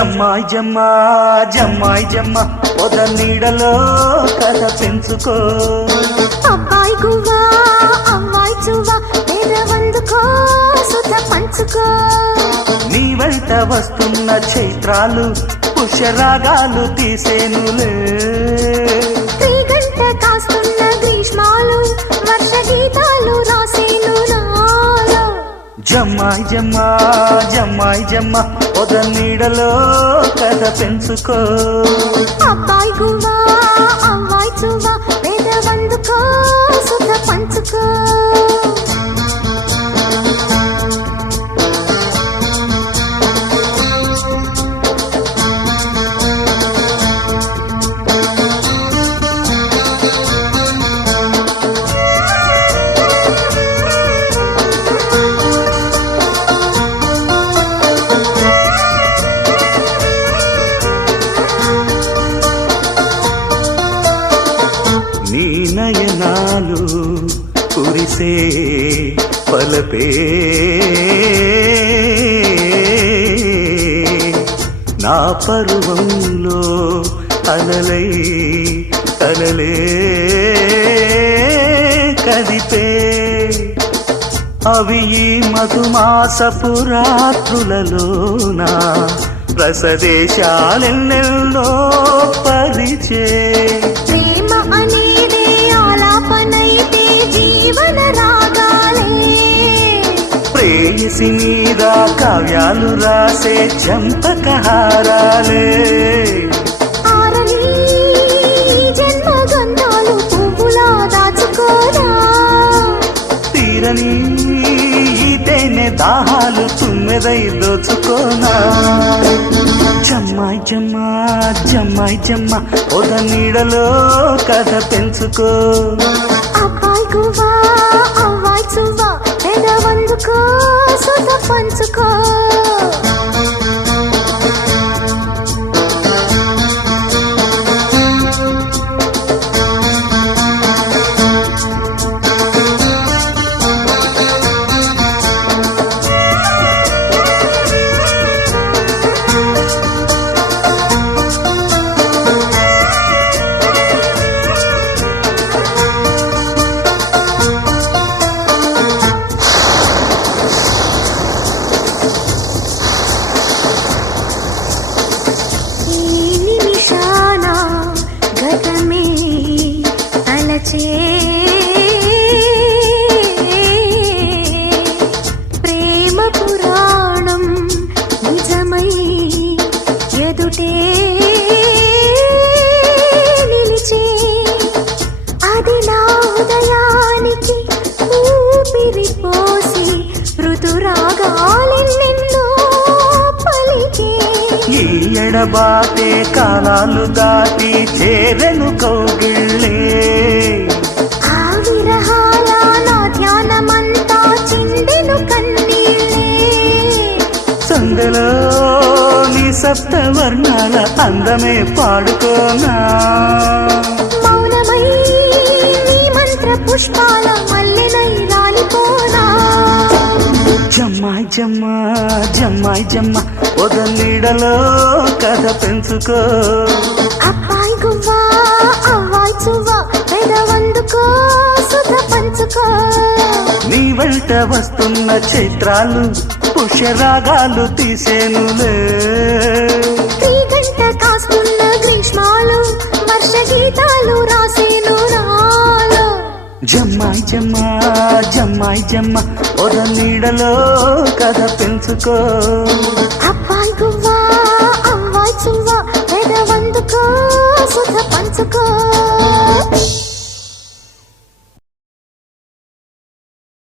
జమ్మాయి జమ్మ జమ్మాయి జమ్మ పొద నీడలో కథ పెంచుకో అబ్బాయి గువ్వా అమ్మాయి చువ్వా పేదవందుకో సుత పంచుకో నీ వెంట వస్తున్న చైత్రాలు పుష్యరాగాలు తీసేనులే గంట కాస్తున్న గ్రీష్మాలు వర్ష గీతాలు రాసేను నాలో జమ్మాయి జమ్మ జమ్మాయి జమ్మ పొద నీడలో కథ పెంచుకో అబ్బాయి గువ్వా అమ్మాయి చువ్వా పేదవందుకో సుత పంచుకో నీ నయనాలు కురిసే పలపే నా పరువంలో అలలై అలలే కదిపే అవి ఈ మధుమాసపు రాత్రులలోన రసదేశాలెన్నెల్లో పరిచే ప్రేమ అనేదే ఆలాపనైతే జీవన రాగాలే ప్రేయసి మీద కావ్యాలు రాసే చంపకహారాలే ఆరని జన్మ గంధాలు పువ్వులా దాచుకోరా తీరని తేనె దాహాలు తుమ్మెదై దోచుకోనా జమ్మాయి జమ్మ జమ్మాయి జమ్మ పొద నీడలో కథ పెంచుకో అబ్బాయి గువ్వా అమ్మాయి చువ్వా పేదవందుకో సుత పంచుకో ప్రేమ పురాణం నిజమై ఎదుటే నిలిచే అది నా ఉదయానికి ఊపిరి పోసి ఋతురాగాలెన్నెన్నో పలికే ఈ ఎడబాటే కాలాలు దాటి చేరెను కౌగిళ్ళే ఆ విరహాల నా ధ్యానమంతా చిందెను కన్నీళ్ళే సందలో నీ సప్తవర్ణాల అందమే పాడుకోనా మౌనమై నీ మంత్ర పుష్పాల మల్లెనై రాలిపోనా జమ్మాయి జమ్మ జమ్మాయి జమ్మ పొద నీడలో కథ పెంచుకో అబ్బాయి గువ్వా అమ్మాయి చువ్వా పేదవందుకో సుత పంచుకో నీ వెంట వస్తున్న చైత్రాలు పుష్యరాగాలు తీసేనులే గంట కాస్తున్న గ్రీష్మాలు వర్ష గీతాలు రాసేను నాలో జమ్మాయి జమ్మ జమ్మాయి జమ్మ పొద నీడలో కథ పెంచుకో అబ్బాయి